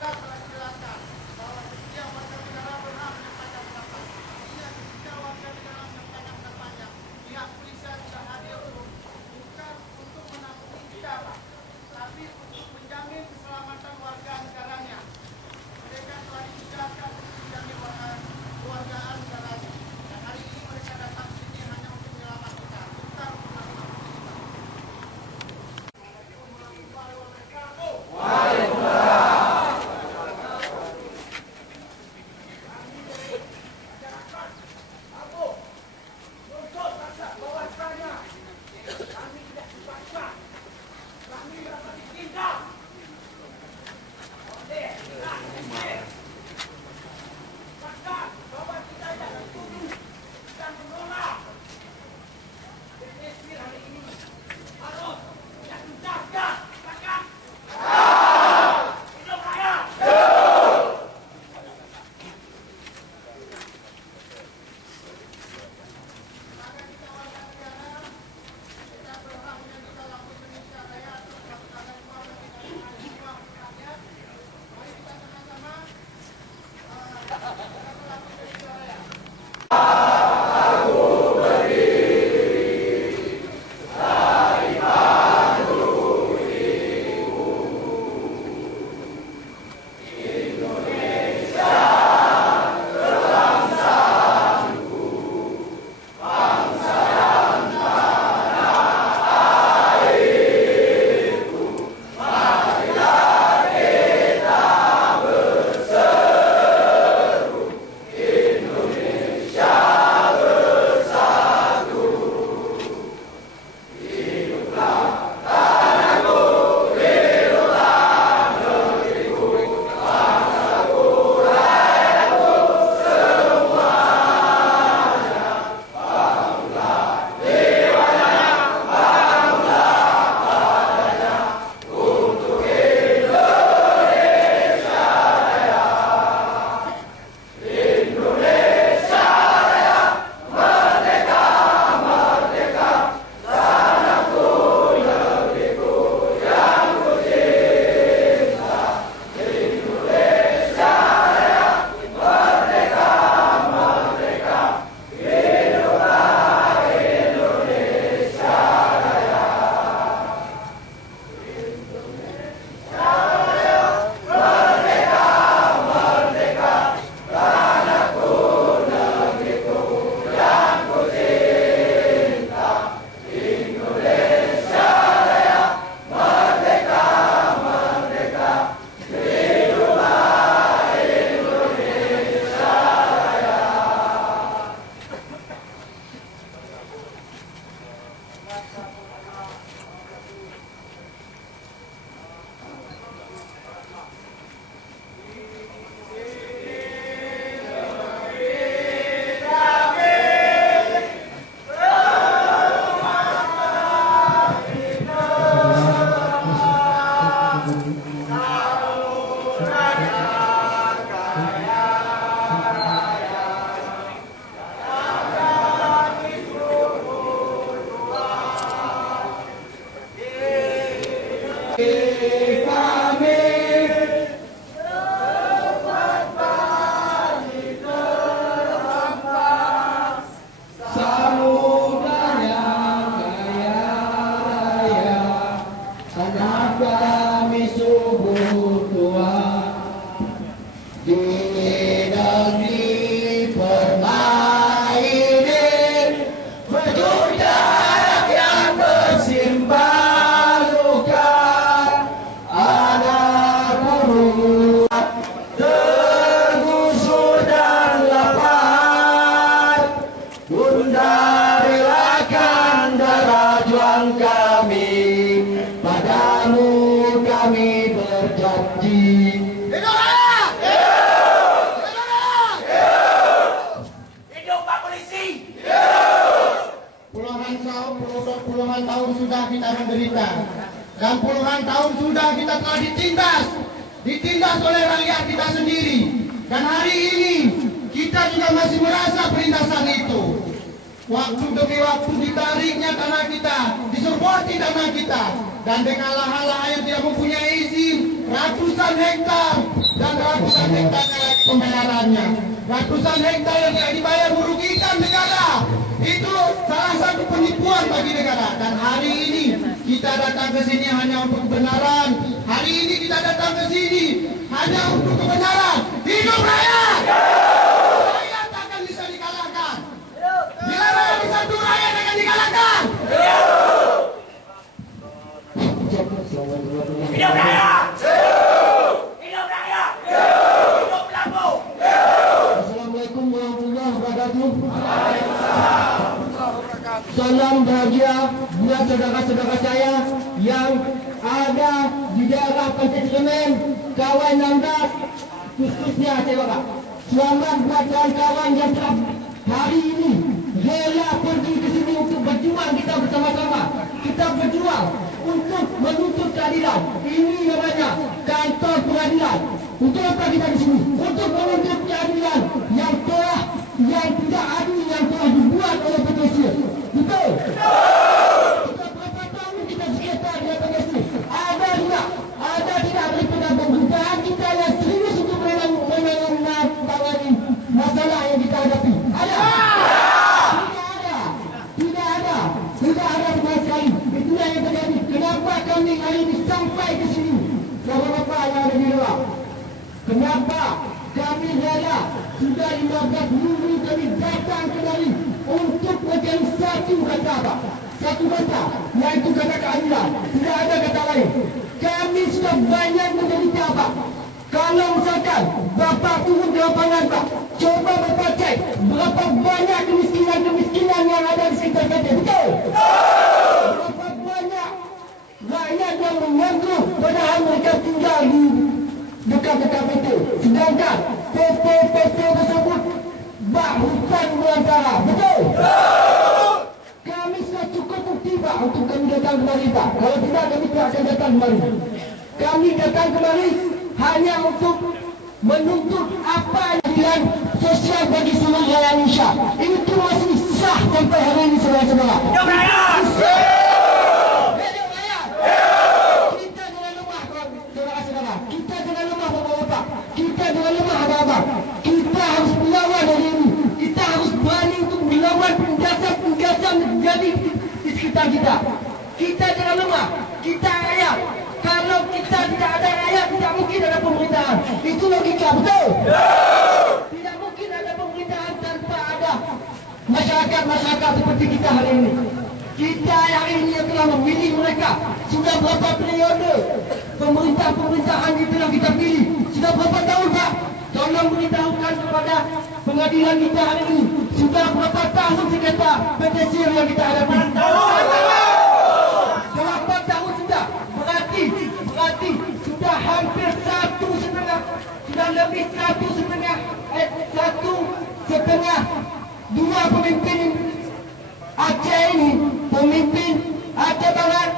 Jelas telah dijelaskan bahwa setiap warga negara berhak menyampaikan pendapat. Iya, ketika warga negara menyampaikan pendapatnya, pihak kepolisian sudah hadir bukan untuk menampung bicara, tapi untuk menjamin keselamatan warga negaranya. Mereka telah ditugaskan untuk menjamin kewargaan negaranya. Dan hari ini mereka datang ke sini hanya untuk menyelamatkan kita, bukan untuk menampung kita. Puluhan tahun sudah kita menderita dan puluhan tahun sudah kita telah ditindas oleh rakyat kita sendiri, dan hari ini kita juga masih merasa perindasan itu. Waktu demi waktu ditariknya tanah kita, diserpoti tanah kita, dan dengan lahan-lahan yang tidak mempunyai izin hektar dan ratusan hektarnya lagi pembayarannya. Ratusan hektar yang tidak dibayar merugikan negara. Itu salah satu penipuan bagi negara. Dan hari ini kita datang ke sini hanya untuk kebenaran. Hari ini kita datang ke sini hanya untuk kebenaran. Hidup rakyat! Rakyat akan bisa dikalahkan. Bila rakyat bersatu, rakyat akan dikalahkan. Hidup rakyat! Hidup rakyat! Hidup Lampung! Assalamualaikum warahmatullahi wabarakatuh. Salam bahagia buat saudara-saudara saya yang ada di daerah Pantai Cermin, Kawan 16, khususnya saya berkata, selamat buat kawan-kawan yang telah hari ini rela pergi ke sini untuk berjuang kita bersama-sama. Kita berjuang untuk menuntut keadilan. Ini namanya kantor pengadilan. Untuk apa kita di sini? Untuk menuntut keadilan yang tidak adil yang telah dibuat oleh PTC. Betul? Kita berapa tahun kita sekitar di PTC? Ada tidak daripada pemerintahan kita yang serius untuk menangani masalah yang kita hadapi? Ada? Tidak ada sama sekali. Itulah yang terjadi. Kenapa kami hari ini sampai ke sini? Bapak-bapak yang ada di luar. Kenapa kami rela sudah 15 minggu kami datang kembali untuk mencari satu kata apa? Satu kata, yaitu kata keadilan. Tidak ada kata lain. Kami sudah banyak menderita apa? Kalau misalkan Bapak turun ke lapangan Pak, coba Bapak cek berapa banyak kemiskinan yang ada di sekitar kita. Betul? Berapa banyak rakyat yang menganggur padahal mereka tinggal di dekat-dekat PT. Sedangkan PT tersebut bak hutan belantara. Betul? Kami sudah cukup bukti Pak untuk kami datang kemari Pak. Kalau tidak kami tidak akan datang kemari. Kami datang kemari hanya untuk menuntut apa yang sosial bagi seluruh rakyat Indonesia. Itu masih sah sampai hari ini saudara-saudara. Hidup rakyat! Hidup rakyat! Kita jangan lemah saudara-saudara. Kita jangan lemah bapak-bapak. Kita jangan lemah abang-abang. Kita harus melawan hari ini. Kita harus berani untuk melawan penjajah-penjajah menjadi di sekitar kita. Kita jangan lemah. Kita rakyat. Kalau kita tidak ada rakyat, tidak mungkin ada pemerintahan. Itu logika, betul? Tidak mungkin ada pemerintahan tanpa ada masyarakat seperti kita hari ini. Kita hari ini yang telah memilih mereka. Sudah berapa periode pemerintahan itu yang kita pilih? Sudah berapa tahun Pak? Tolong beritahukan kepada pengadilan kita hari ini. Sudah berapa tahun sekitar PTC yang kita hadapi? 8 tahun sudah. Berarti sudah hampir 1,5, sudah lebih 1,5, 2 pemimpin Aceh ini, pemimpin Aceh Barat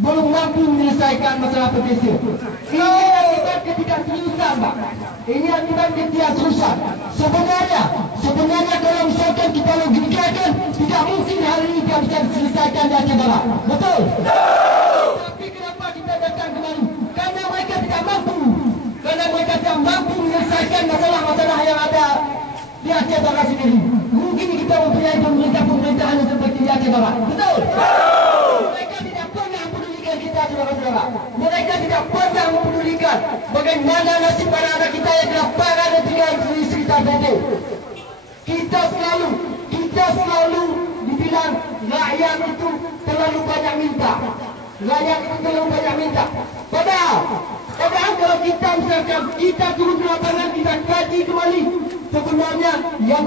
belum mampu menyelesaikan masalah PTC. Ini akibat ketidakseriusan Pak. Ini akibat ketidakseriusan. Sebenarnya kalau misalkan kita logikakan, tidak mungkin hari ini kita bisa diselesaikan di Aceh Barat. Betul? Tapi kenapa kita datang kemari? Karena mereka tidak mampu. Karena mereka tidak mampu menyelesaikan masalah-masalah yang ada di Aceh Barat sendiri. Mungkin kita mempunyai pemerintahan yang seperti di Aceh Barat. Betul? Mereka tidak pernah mempedulikan kita, saudara-saudara. Mereka tidak pernah mempedulikan bagaimana nasib anak-anak kita yang kelaparan dan tinggal di sekitar PT. Kita selalu dibilang rakyat itu terlalu banyak minta. Padahal kalau kita misalkan kita turun ke lapangan, kita kaji kembali sebenarnya yang